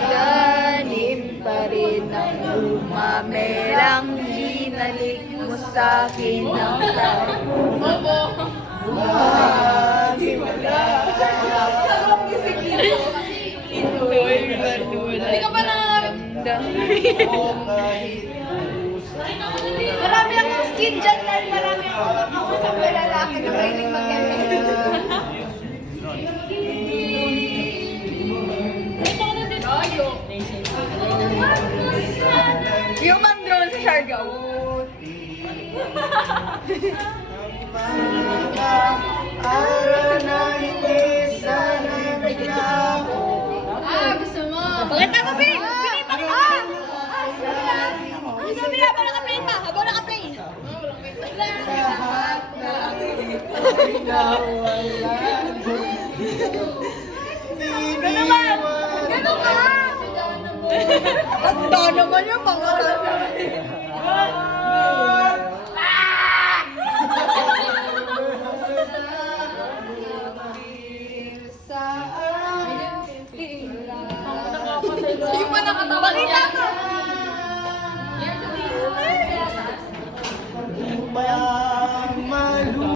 tanim pa rin ang bumamerang hinalik mo sa akin ang Hindi ka pa marami akong skin dyan dahil marami akong makausap na lalaki na mahilig mag-edit. Human drone sa Siargao. Gusto mo? Bakit ako, Pin? Pin, bakit ako? Sabi na, habang naka-play pa. Habang naka-play. Gano'n ba? Gano'n ka? Tanda naman yung pangalan naman. Yung pa nakatawa.